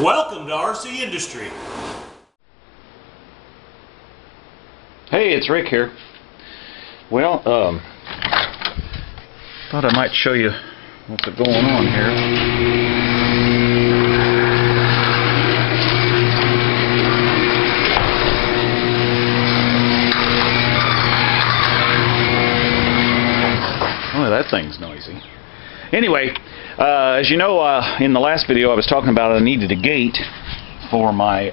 Welcome to RC Industry. Hey, it's Rick here. Well, thought I might show you what's going on here. Oh, that thing's noisy. Anyway, as you know, in the last video I was talking about I needed a gate for my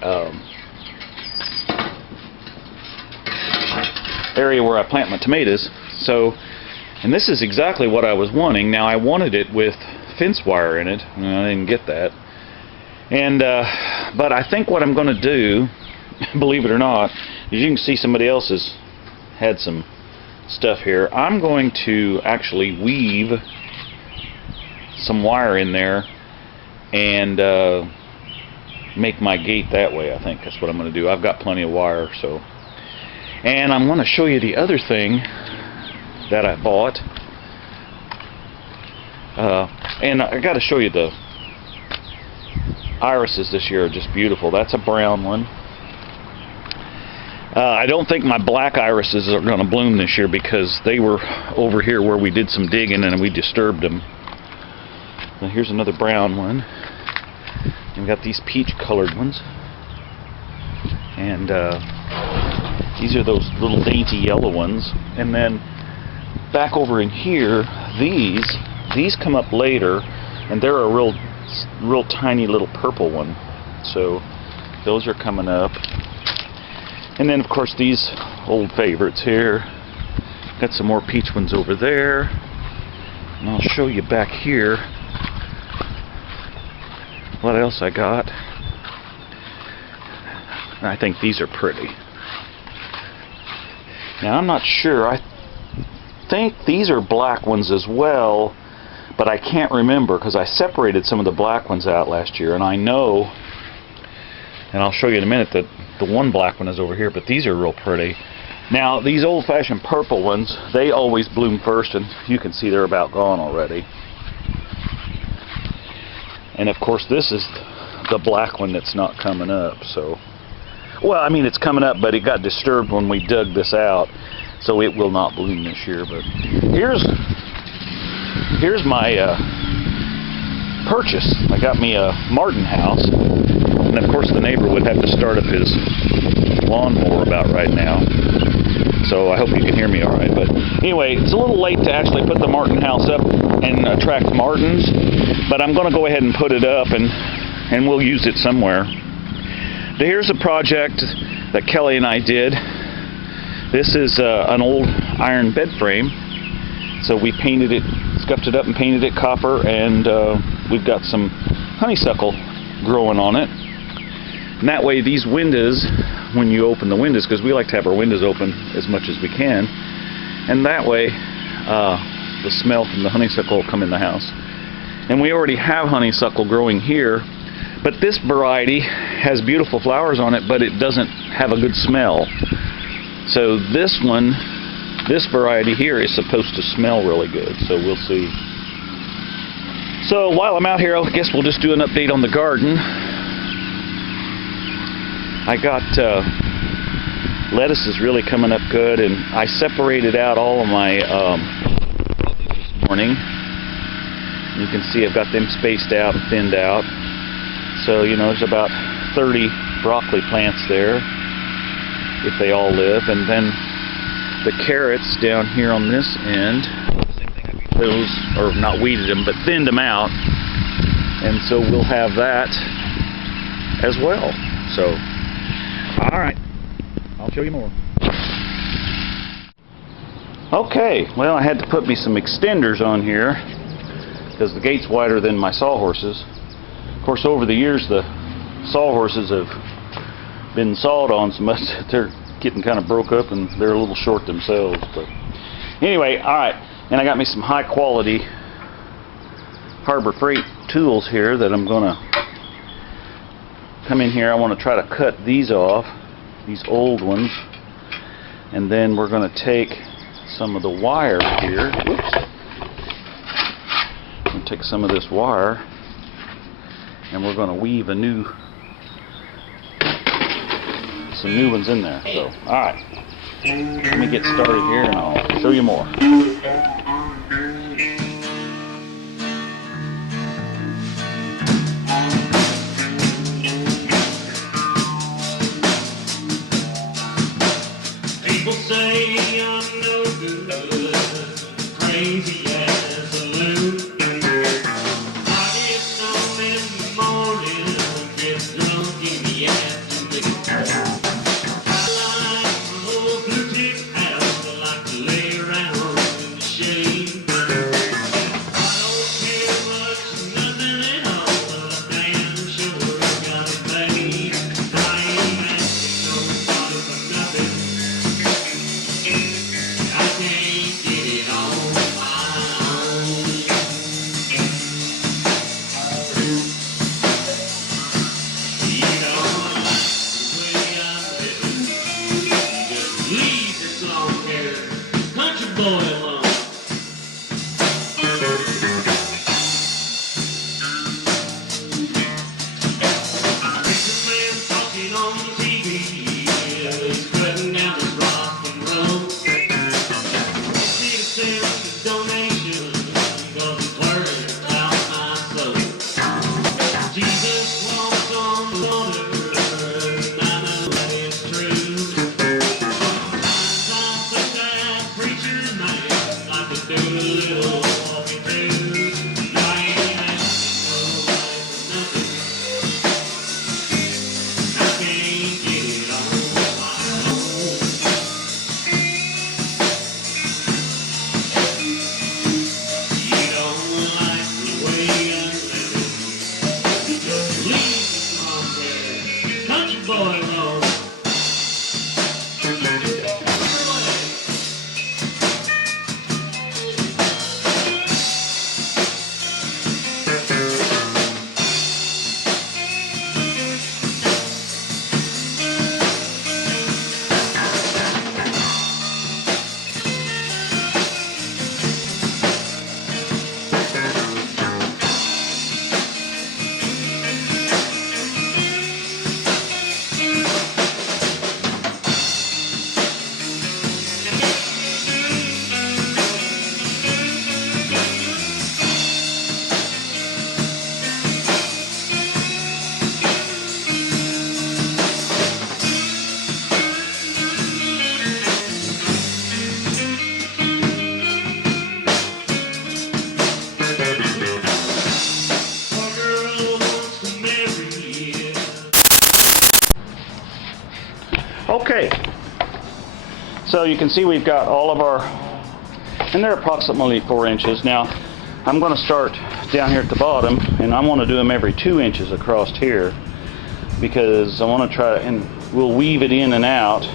area where I plant my tomatoes. So, and this is exactly what I was wanting. Now I wanted it with fence wire in it, and I didn't get that. And but I think what I'm going to do, believe it or not, is you can see somebody else has had some stuff here. I'm going to actually weave some wire in there and make my gate that way. I think that's what I'm going to do. I've got plenty of wire, so. And I'm going to show you the other thing that I bought. And I got to show you the irises this year are just beautiful. That's a brown one. I don't think my black irises are going to bloom this year because they were over here where we did some digging and we disturbed them. Now here's another brown one. We've got these peach colored ones. And these are those little dainty yellow ones. And then back over in here, these come up later, and they're a real tiny little purple one. So those are coming up. And then of course these old favorites here. Got some more peach ones over there. And I'll show you back here what else I got. I think these are pretty. Now I'm not sure. I think these are black ones as well, but I can't remember because I separated some of the black ones out last year, and I know, and I'll show you in a minute, that the one black one is over here, but these are real pretty. Now these old-fashioned purple ones, they always bloom first, and you can see they're about gone already. And of course this is the black one that's not coming up. So, well, I mean it's coming up, but it got disturbed when we dug this out, so it will not bloom this year. But here's my purchase. I got me a Martin house, and of course the neighbor would have to start up his lawnmower about right now. So I hope you can hear me all right. But anyway, it's a little late to actually put the Martin house up and attract martins, but I'm going to go ahead and put it up, and we'll use it somewhere. Here's a project that Kelly and I did. This is an old iron bed frame. So we painted it, scuffed it up and painted it copper, and we've got some honeysuckle growing on it. And that way these windows, when you open the windows, because we like to have our windows open as much as we can, and that way the smell from the honeysuckle will come in the house. And we already have honeysuckle growing here, but this variety has beautiful flowers on it, but it doesn't have a good smell. So this one, this variety here is supposed to smell really good, so we'll see. So while I'm out here, I guess we'll just do an update on the garden. I got lettuce is really coming up good, and I separated out all of my this morning. You can see I've got them spaced out and thinned out. So, you know, there's about 30 broccoli plants there, if they all live. And then the carrots down here on this end, those, or not weeded them, but thinned them out. And so we'll have that as well. So, alright, I'll show you more. Okay, well, I had to put me some extenders on here because the gate's wider than my sawhorses. Of course, over the years, the sawhorses have been sawed on so much that they're getting kind of broke up and they're a little short themselves. But anyway, alright, and I got me some high quality Harbor Freight tools here that I'm going to come in here. I want to try to cut these off, these old ones, and then we're going to take some of the wire here. Whoops. I'm going to take some of this wire and we're going to weave some new ones in there. So, all right, let me get started here and I'll show you more. People say I'm no good, crazy as a loon. I get stoned in the morning, get drunk in the afternoon. I like my old blue tip house, I like to lay around in the shade. I don't care much, nothing at all, but I damn sure got it made. I ain't asking nobody for nothing. I can't get it on my own. You know I like the way I'm living. Just leave this long-haired country boy alone. Picture man talking on TV, he's cutting down his rock and roll. See the send the donation, cause he's worried about my soul. Jesus walks on the water, and I know that it's true. Sometimes I think that preacher man like to do a little walking too. I ain't asking nobody for nothing. I can't get it on my own. You don't like the way I'm living. Just leave this long-haired country boy alone. Poor girl wants to marry you. Okay, so you can see we've got all of our, and they're approximately 4 inches. Now, I'm going to start down here at the bottom, and I want to do them every 2 inches across here, because I want to try, and we'll weave it in and out,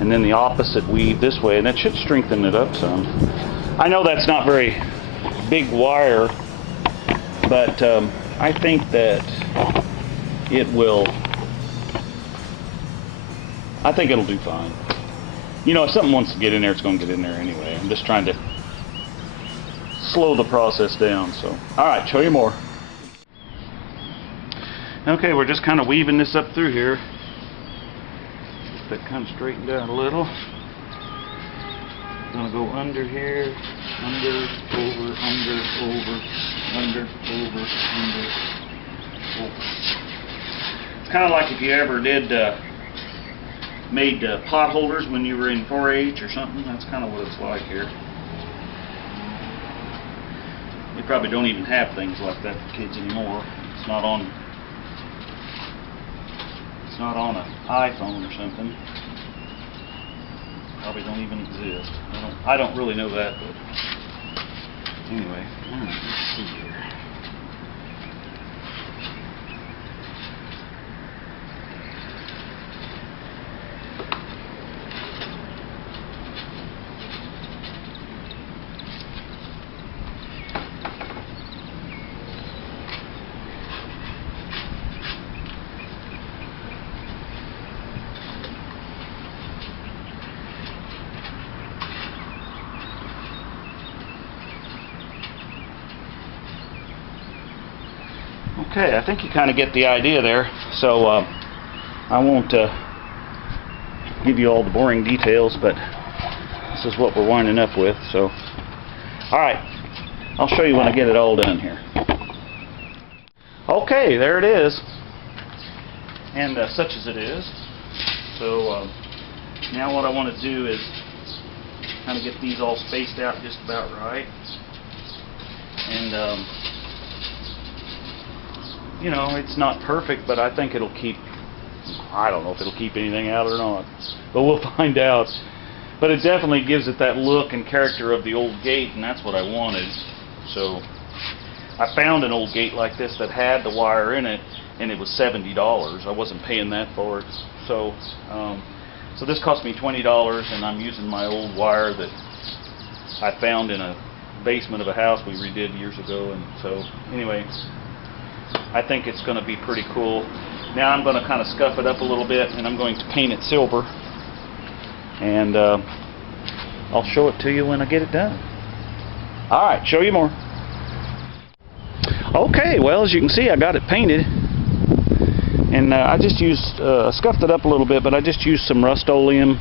and then the opposite weave this way, and that should strengthen it up some. I know that's not very big wire, but I think that it will, I think it'll do fine. You know, if something wants to get in there, it's going to get in there anyway. I'm just trying to slow the process down. So, all right, show you more. Okay, we're just kind of weaving this up through here. Get that kind of straightened out a little. I'm going to go under here, under, over, under, over, under, over, under, over. It's kind of like if you ever did made pot holders when you were in 4-H or something. That's kind of what it's like here. They probably don't even have things like that for kids anymore. It's not on an iPhone or something. Probably don't even exist. I don't really know that, but anyway, all right, let's see here. Okay, I think you kind of get the idea there. So I won't give you all the boring details, but this is what we're winding up with. So, all right, I'll show you when I get it all done here. Okay, there it is, and such as it is. So now what I want to do is kind of get these all spaced out just about right, and you know, it's not perfect, but I think it'll keep, I don't know if it'll keep anything out or not, but we'll find out. But it definitely gives it that look and character of the old gate, and that's what I wanted. So I found an old gate like this that had the wire in it, and it was $70. I wasn't paying that for it. So so this cost me $20, and I'm using my old wire that I found in a basement of a house we redid years ago. And so anyway, I think it's going to be pretty cool. Now I'm going to kind of scuff it up a little bit, and I'm going to paint it silver, and I'll show it to you when I get it done. Alright, show you more. Okay, well, as you can see, I got it painted, and I just used, scuffed it up a little bit, but I just used some Rust-Oleum,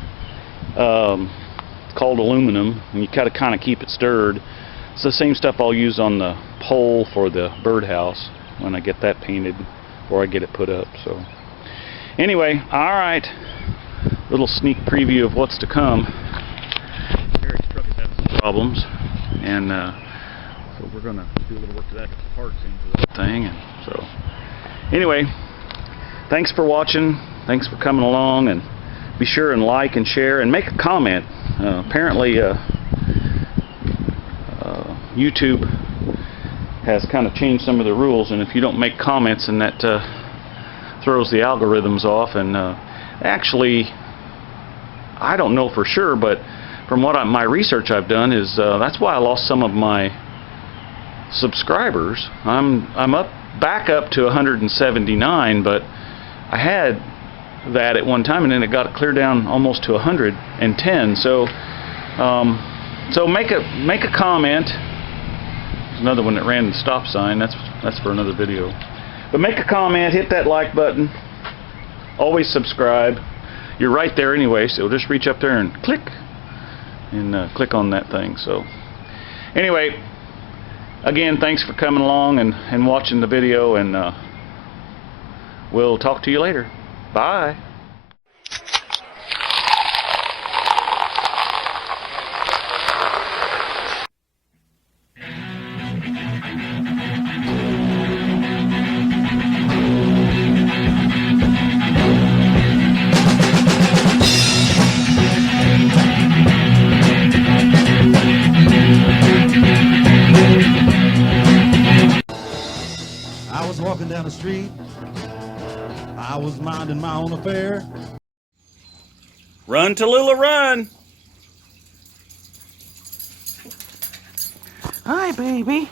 called aluminum, and you gotta kind of keep it stirred. It's the same stuff I'll use on the pole for the birdhouse when I get that painted, or I get it put up. So anyway, alright, little sneak preview of what's to come. Eric's truck has had some problems, and so we're going to do a little work to that, the parts into that thing. And so anyway, thanks for watching, thanks for coming along, and be sure and like and share and make a comment. Apparently YouTube has kind of changed some of the rules, and if you don't make comments, and that throws the algorithms off. And actually, I don't know for sure, but from what my research I've done is that's why I lost some of my subscribers. I'm back up to 179, but I had that at one time, and then it got clear down almost to 110. So so make a comment. There's another one that ran the stop sign. That's for another video. But make a comment, hit that like button, always subscribe. You're right there anyway, so just reach up there and click click on that thing. So anyway, again, thanks for coming along and watching the video, and we'll talk to you later. Bye. I was walking down the street, I was minding my own affair. Run, Tallulah, run! Hi, baby.